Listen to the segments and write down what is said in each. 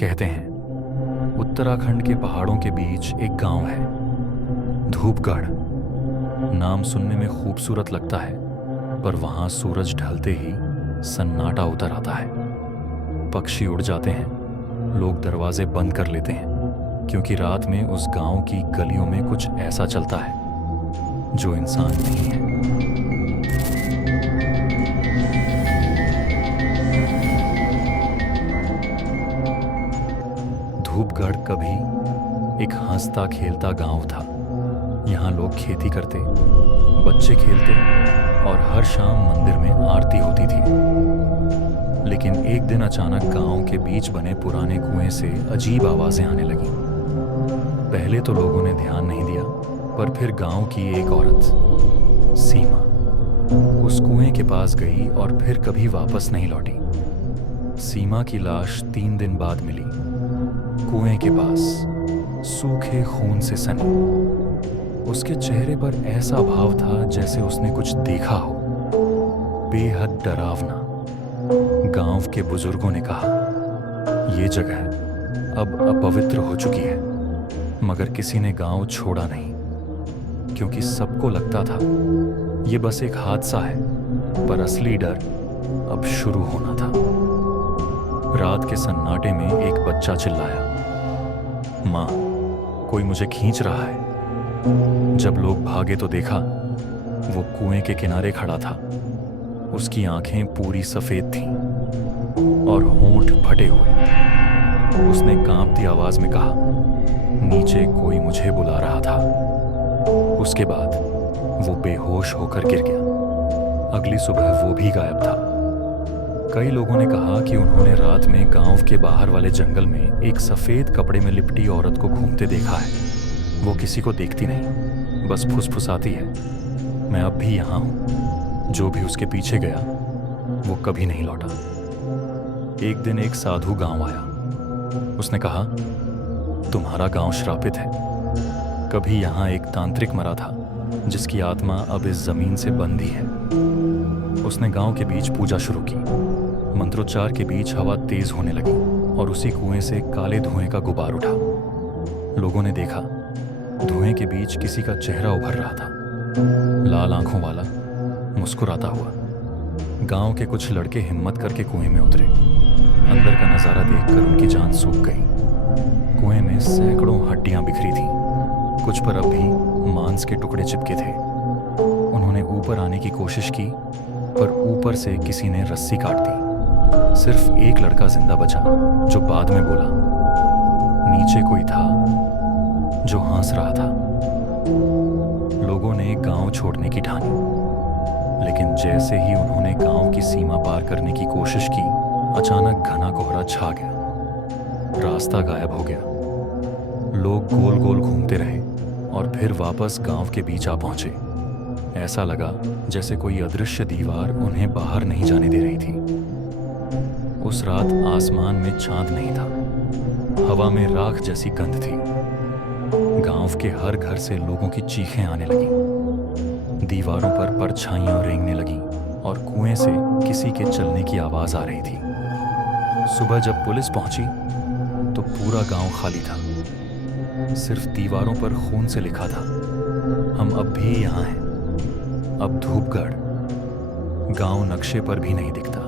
कहते हैं उत्तराखंड के पहाड़ों के बीच एक गांव है, धूपगढ़। नाम सुनने में खूबसूरत लगता है, पर वहां सूरज ढलते ही सन्नाटा उतर आता है। पक्षी उड़ जाते हैं, लोग दरवाजे बंद कर लेते हैं, क्योंकि रात में उस गांव की गलियों में कुछ ऐसा चलता है जो इंसान नहीं है। धूपगढ़ कभी एक हंसता खेलता गांव था। यहाँ लोग खेती करते, बच्चे खेलते और हर शाम मंदिर में आरती होती थी। लेकिन एक दिन अचानक गांव के बीच बने पुराने कुएं से अजीब आवाजें आने लगीं। पहले तो लोगों ने ध्यान नहीं दिया, पर फिर गांव की एक औरत, सीमा, उस कुएं के पास गई और फिर कभी वापस नहीं लौटी। सीमा की लाश 3 दिन बाद मिली, कुएं के पास, सूखे खून से सनी। उसके चेहरे पर ऐसा भाव था जैसे उसने कुछ देखा हो, बेहद डरावना। गांव के बुजुर्गों ने कहा, यह जगह अब अपवित्र हो चुकी है, मगर किसी ने गांव छोड़ा नहीं, क्योंकि सबको लगता था यह बस एक हादसा है, पर असली डर अब शुरू होना था। रात के सन्नाटे में एक बच्चा चिल्लाया, माँ, कोई मुझे खींच रहा है। जब लोग भागे तो देखा वो कुएं के किनारे खड़ा था। उसकी आंखें पूरी सफेद थीं और होंठ फटे हुए। उसने कांपती आवाज में कहा, नीचे कोई मुझे बुला रहा था। उसके बाद वो बेहोश होकर गिर गया। अगली सुबह वो भी गायब था। कई लोगों ने कहा कि उन्होंने रात में गांव के बाहर वाले जंगल में एक सफेद कपड़े में लिपटी औरत को घूमते देखा है। वो किसी को देखती नहीं, बस फुसफुसाती है, मैं अब भी यहाँ हूँ। जो भी उसके पीछे गया वो कभी नहीं लौटा। एक दिन एक साधु गांव आया। उसने कहा, तुम्हारा गांव श्रापित है। कभी यहाँ एक तांत्रिक मरा था जिसकी आत्मा अब इस जमीन से बंधी है। उसने गांव के बीच पूजा शुरू की। मंत्रोच्चार के बीच हवा तेज होने लगी और उसी कुएं से काले धुएं का गुबार उठा। लोगों ने देखा, धुएं के बीच किसी का चेहरा उभर रहा था, लाल आंखों वाला, मुस्कुराता हुआ। गांव के कुछ लड़के हिम्मत करके कुएं में उतरे। अंदर का नजारा देखकर उनकी जान सूख गई। कुएं में सैकड़ों हड्डियां बिखरी थीं, कुछ पर अब भी मांस के टुकड़े चिपके थे। उन्होंने ऊपर आने की कोशिश की, पर ऊपर से किसी ने रस्सी काट दी। सिर्फ एक लड़का जिंदा बचा, जो बाद में बोला, नीचे कोई था जो हंस रहा था। लोगों ने गांव छोड़ने की ठानी, लेकिन जैसे ही उन्होंने गांव की सीमा पार करने की कोशिश की, अचानक घना कोहरा छा गया। रास्ता गायब हो गया। लोग गोल गोल घूमते रहे और फिर वापस गांव के बीच आ पहुंचे। ऐसा लगा जैसे कोई अदृश्य दीवार उन्हें बाहर नहीं जाने दे रही थी। उस रात आसमान में चांद नहीं था, हवा में राख जैसी गंध थी। गांव के हर घर से लोगों की चीखें आने लगीं। दीवारों पर परछाइयां रेंगने लगीं और कुएं से किसी के चलने की आवाज आ रही थी। सुबह जब पुलिस पहुंची तो पूरा गांव खाली था। सिर्फ दीवारों पर खून से लिखा था, हम अब भी यहाँ हैं। अब धूपगढ़ गांव नक्शे पर भी नहीं दिखता।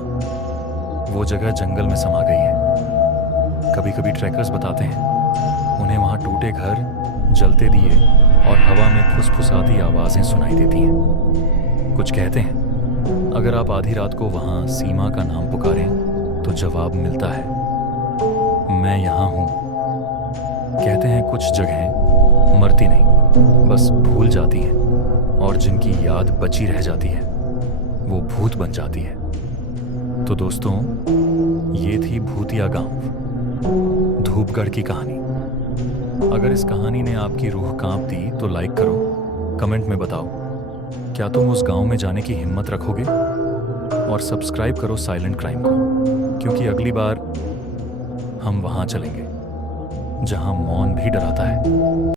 वो जगह जंगल में समा गई है। कभी कभी ट्रैकर्स बताते हैं उन्हें वहां टूटे घर, जलते दिए और हवा में फुसफुसाती आवाजें सुनाई देती हैं। कुछ कहते हैं अगर आप आधी रात को वहां सीमा का नाम पुकारें तो जवाब मिलता है, मैं यहाँ हूँ। कहते हैं कुछ जगहें मरती नहीं, बस भूल जाती हैं, और जिनकी याद बची रह जाती है वो भूत बन जाती है। तो दोस्तों, ये थी भूतिया गांव, धूपगढ़ की कहानी। अगर इस कहानी ने आपकी रूह कांप दी तो लाइक करो, कमेंट में बताओ, क्या तुम उस गांव में जाने की हिम्मत रखोगे? और सब्सक्राइब करो साइलेंट क्राइम को, क्योंकि अगली बार हम वहां चलेंगे जहां मौन भी डराता है।